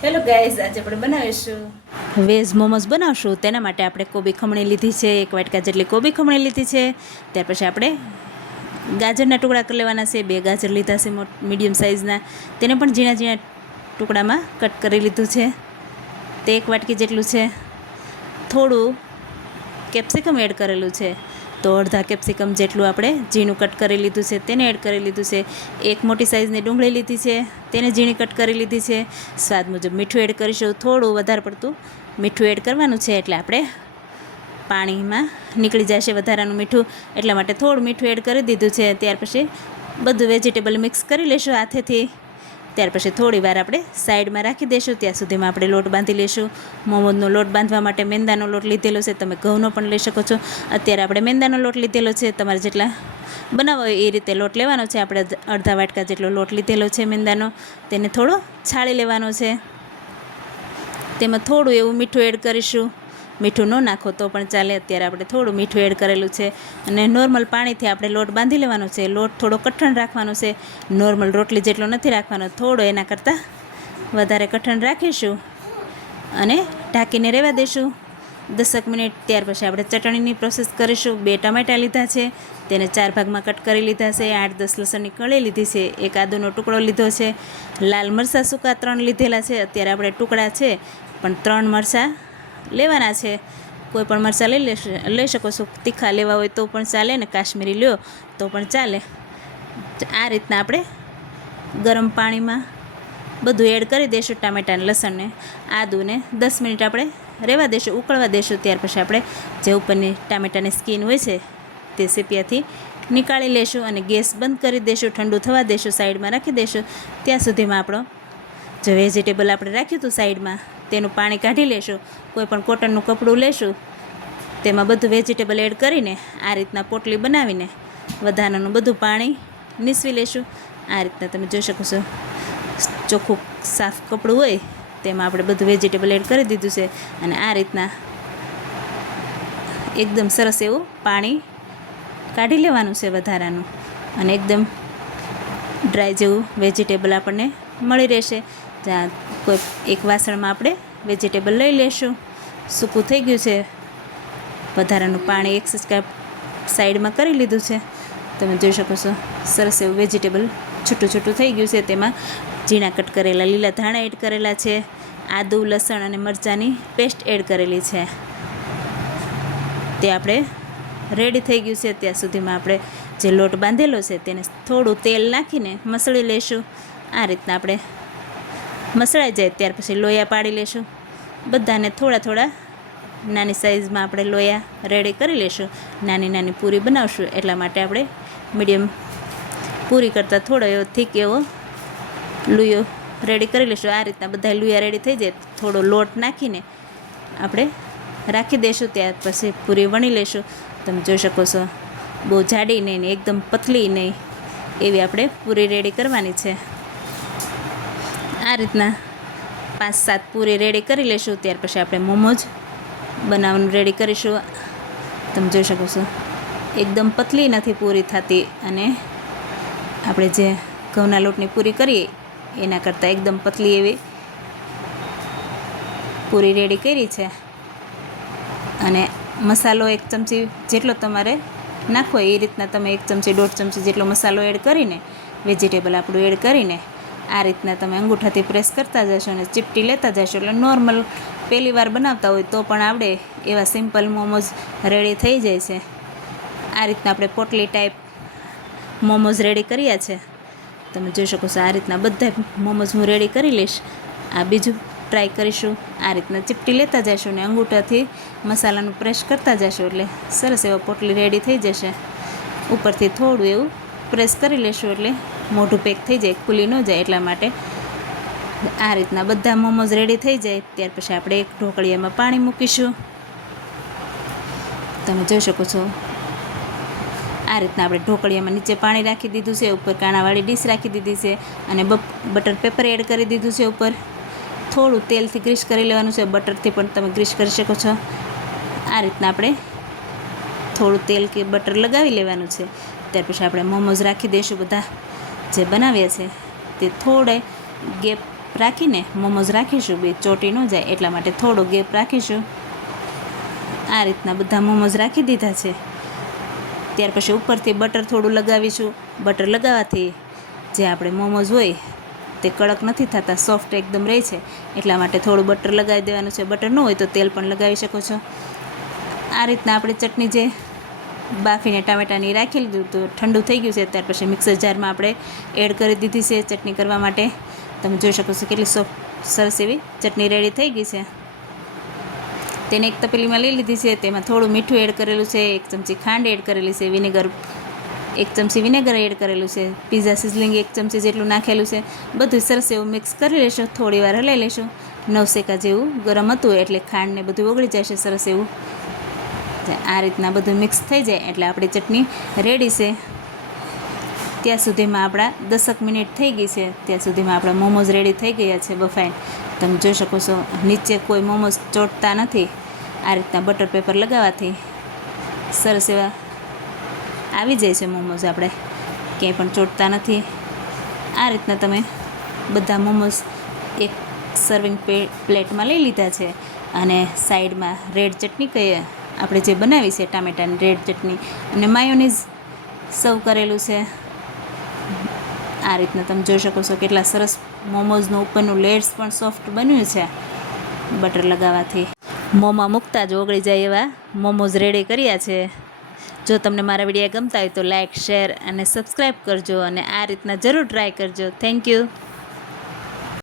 Hello guys, આજે આપણે બનાવીશું વેજ મોમોઝ બનાવશું. તેના માટે આપણે કોબી ખમણી લીધી છે, 1 વાટકા જેટલી કોબી ખમણી લીધી છે. ત્યાર પછી આપણે ગાજરના ટુકડા કરી લેવાના છે. 2 ગાજર લીધા છે મીડિયમ સાઇઝના, તેને પણ ઝીણા ઝીણા ટુકડામાં કટ કરી લીધું છે. તે 1 વાટકી જેટલું છે. થોડું કેપ્સિકમ એડ કરેલું છે, તો અડધા કેપ્સિકમ જેટલું આપણે ઝીણું કટ કરી લીધું છે, તેને એડ કરી લીધું છે. 1 મોટી સાઇઝની ડુંગળી લીધી છે, તેને ઝીણી કટ કરી લીધી છે. સ્વાદ મુજબ મીઠું એડ કરીશું. થોડું વધારે પડતું મીઠું એડ કરવાનું છે, એટલે આપણે પાણીમાં નીકળી જશે વધારાનું મીઠું, એટલા માટે થોડું મીઠું એડ કરી દીધું છે. ત્યાર પછી બધું વેજીટેબલ મિક્સ કરી લઈશું હાથેથી. ત્યાર પછી થોડી વાર આપણે સાઈડમાં રાખી દઈશું. ત્યાં સુધીમાં આપણે લોટ બાંધી લઈશું. મોમોઝનો લોટ બાંધવા માટે મેંદાનો લોટ લીધેલો છે, તમે ઘઉંનો પણ લઈ શકો છો. અત્યારે આપણે મેંદાનો લોટ લીધેલો છે, તમારે જેટલા બનાવો હોય એ રીતે લોટ લેવાનો છે. આપણે અડધા વાટકા જેટલો લોટ લીધેલો છે મેંદાનો, તેને થોડો છાળી લેવાનો છે. તેમાં થોડું એવું મીઠું એડ કરીશું. મીઠું ન નાખો તો પણ ચાલે, અત્યારે આપણે થોડું મીઠું એડ કરેલું છે. અને નોર્મલ પાણીથી આપણે લોટ બાંધી લેવાનો છે. લોટ થોડો કઠણ રાખવાનો છે, નોર્મલ રોટલી જેટલો નથી રાખવાનો, થોડો એના કરતાં વધારે કઠણ રાખીશું અને ઢાંકીને રહેવા દઈશું 10 મિનિટ. ત્યાર પછી આપણે ચટણીની પ્રોસેસ કરીશું. 2 ટમેટાં લીધા છે, તેને 4 ભાગમાં કટ કરી લીધા છે. 8-10 લસણની કળી લીધી છે. 1 આદુનો ટુકડો લીધો છે. લાલ મરચાં સૂકા 3 લીધેલા છે. અત્યારે આપણે ટુકડા છે પણ 3 મરચાં લેવાના છે. કોઈ પણ મરચાં લઈ શકો છો. તીખા લેવા હોય તો પણ ચાલે, ને કાશ્મીરી લ્યો તો પણ ચાલે. આ રીતના આપણે ગરમ પાણીમાં બધું એડ કરી દઈશું, ટામેટાં લસણને આદુને 10 મિનિટ આપણે રહેવા દઈશું, ઉકળવા દઈશું. ત્યાર પછી આપણે જે ઉપરની ટામેટાની સ્કીન હોય છે તે સેપિયાથી નીકાળી લેશું અને ગેસ બંધ કરી દઈશું. ઠંડુ થવા દઈશું, સાઈડમાં રાખી દઈશું. ત્યાં સુધીમાં આપણો જે વેજીટેબલ આપણે રાખ્યું હતું સાઈડમાં, તેનું પાણી કાઢી લેશું. કોઈ પણ કોટનનું કપડું લેશું, તેમાં બધું વેજીટેબલ એડ કરીને આ રીતના પોટલી બનાવીને વધારાનું બધું પાણી નીસવી લેશું. આ રીતના તમે જોઈ શકો છો, ચોખ્ખું સાફ કપડું હોય તેમાં આપણે બધું વેજીટેબલ એડ કરી દીધું છે. અને આ રીતના એકદમ સરસ એવું પાણી કાઢી લેવાનું છે વધારાનું, અને એકદમ ડ્રાય જેવું વેજીટેબલ આપણને મળી રહેશે. જ્યાં કોઈ એક વાસણમાં આપણે વેજીટેબલ લઈ લેશું. સૂકું થઈ ગયું છે, વધારાનું પાણી એક સાઈડમાં કરી લીધું છે. તમે જોઈ શકો છો સરસ એવું વેજીટેબલ છૂટું છૂટું થઈ ગયું છે. તેમાં ઝીણા કટ કરેલા લીલા ધાણા એડ કરેલા છે. આદુ, લસણ અને મરચાંની પેસ્ટ એડ કરેલી છે. તે આપણે રેડી થઈ ગયું છે. ત્યાં સુધીમાં આપણે જે લોટ બાંધેલો છે તેને થોડું તેલ નાખીને મસળી લઈશું. આ રીતના આપણે મસળાઈ જાય ત્યાર પછી લોયા પાડી લઈશું. બધાને થોડા થોડા નાની સાઇઝમાં આપણે લોયા રેડી કરી લઈશું. નાની નાની પૂરી બનાવશું, એટલા માટે આપણે મીડિયમ પૂરી કરતાં થોડો એવો થીક એવો લુયો રેડી કરી લઈશું. આ રીતના બધા લુયા રેડી થઈ જાય, થોડો લોટ નાખીને આપણે રાખી દઈશું. ત્યાર પછી પૂરી વણી લઈશું. તમે જોઈ શકો છો, બહુ જાડી નહીં ને એકદમ પતલી નહીં, એવી આપણે પૂરી રેડી કરવાની છે. આ રીતના 5-7 પૂરી રેડી કરી લઈશું. ત્યાર પછી આપણે મોમોઝ બનાવવાનું રેડી કરીશું. તમે જોઈ શકો છો, એકદમ પતલી નથી પૂરી થતી, અને આપણે જે ઘઉંના લોટની પૂરી કરીએ એના કરતાં એકદમ પતલી એવી પૂરી રેડી કરી છે. અને મસાલો 1 ચમચી જેટલો તમારે નાખવો એ રીતના તમે 1 ચમચી 1.5 ચમચી જેટલો મસાલો એડ કરીને, વેજીટેબલ આપણું એડ કરીને આ રીતના તમે અંગૂઠાથી પ્રેસ કરતા જશો અને ચીપટી લેતા જશો. એટલે નોર્મલ પહેલી વાર બનાવતા હોય તો પણ આવડે એવા સિમ્પલ મોમોઝ રેડી થઈ જાય છે. આ રીતના આપણે પોટલી ટાઈપ મોમોઝ રેડી કર્યા છે. તમે જોઈ શકો છો, આ રીતના બધા મોમોઝ હું રેડી કરી લઈશ. આ બીજું ટ્રાય કરીશું. આ રીતના ચીપટી લેતા જઈશું ને અંગૂઠાથી મસાલાનું પ્રેસ કરતા જઈશું, એટલે સરસ એવા પોટલી રેડી થઈ જશે. ઉપરથી થોડું એવું પ્રેસ કરી લેશું, એટલે મોઢું પેક થઈ જાય, ખુલી ન જાય, એટલા માટે. આ રીતના બધા મોમોઝ રેડી થઈ જાય ત્યાર પછી આપણે એક ઢોકળિયામાં પાણી મૂકીશું. તમે જોઈ શકો છો, આ રીતના આપણે ઢોકળિયામાં નીચે પાણી રાખી દીધું છે, ઉપર કાણાવાળી ડીશ રાખી દીધી છે, અને બટર પેપર એડ કરી દીધું છે. ઉપર થોડું તેલથી ગ્રીસ કરી લેવાનું છે, બટરથી પણ તમે ગ્રીસ કરી શકો છો. આ રીતના આપણે થોડું તેલ કે બટર લગાવી લેવાનું છે. ત્યાર પછી આપણે મોમોઝ રાખી દઈશું. બધા જે બનાવ્યા છે તે થોડે ગેપ રાખીને મોમોઝ રાખીશું, બે ચોટી ન જાય એટલા માટે થોડો ગેપ રાખીશું. આ રીતના બધા મોમોઝ રાખી દીધા છે. ત્યાર પછી ઉપરથી બટર થોડું લગાવીશું. બટર લગાવવાથી જે આપણે મોમોઝ હોય તે કડક નથી થતા, સોફ્ટ એકદમ રહે છે. એટલા માટે થોડું બટર લગાવી દેવાનું છે. બટર ન હોય તો તેલ પણ લગાવી શકો છો. આ રીતના આપણે ચટણી જે બાફીને ટામેટાની રાખી લીધું તો ઠંડુ થઈ ગયું છે. ત્યાર પછી મિક્સર જારમાં આપણે એડ કરી દીધી છે ચટણી કરવા માટે. તમે જોઈ શકો છો કેટલી સરસ એવી ચટણી રેડી થઈ ગઈ છે. તેને એક તપેલીમાં લઈ લીધી છે. તેમાં થોડું મીઠું એડ કરેલું છે, 1 ચમચી ખાંડ એડ કરેલી છે, વિનેગર 1 ચમચી વિનેગર એડ કરેલું છે, પીઝા સિઝલિંગ 1 ચમચી જેટલું નાખેલું છે. બધું સરસ એવું મિક્સ કરી લેશું. થોડી વાર હલાવી લેશું. 9 સેકા જેવું ગરમ હતું એટલે ખાંડને બધું ઓગળી જશે સરસ એવું. આ રીતના બધું મિક્સ થઈ જાય એટલે આપણી ચટણી રેડી છે. ત્યાં સુધીમાં આપણા 10 મિનિટ થઈ ગઈ છે. ત્યાં સુધીમાં આપણા મોમોઝ રેડી થઈ ગયા છે બફાઈને. તમે જોઈ શકો છો નીચે કોઈ મોમોઝ ચોટતા નથી. આ રીતના બટર પેપર લગાવવાથી સરસ એવા આવી જાય છે મોમોઝ, આપણે ક્યાંય પણ ચોટતા નથી. આ રીતના તમે બધા મોમોઝ એક સર્વિંગ પ્લેટમાં લઈ લીધા છે. અને સાઈડમાં રેડ ચટણી કહીએ આપણે જે બનાવી છે ટામેટાની રેડ ચટણી અને માયોનીઝ સર્વ કરેલું છે. આ રીતના તમે જોઈ શકો છો કેટલા સરસ મોમોઝનું ઉપરનું લેયર્સ પણ સોફ્ટ બન્યું છે બટર લગાવવાથી. મોંમાં મૂકતા જ ઓગળી જાય એવા મોમોઝ રેડી કર્યા છે. જો તમને મારા વિડીયો ગમતા હોય તો લાઇક, શેર અને સબસ્ક્રાઈબ કરજો અને આ રીતના જરૂર ટ્રાય કરજો. Thank you.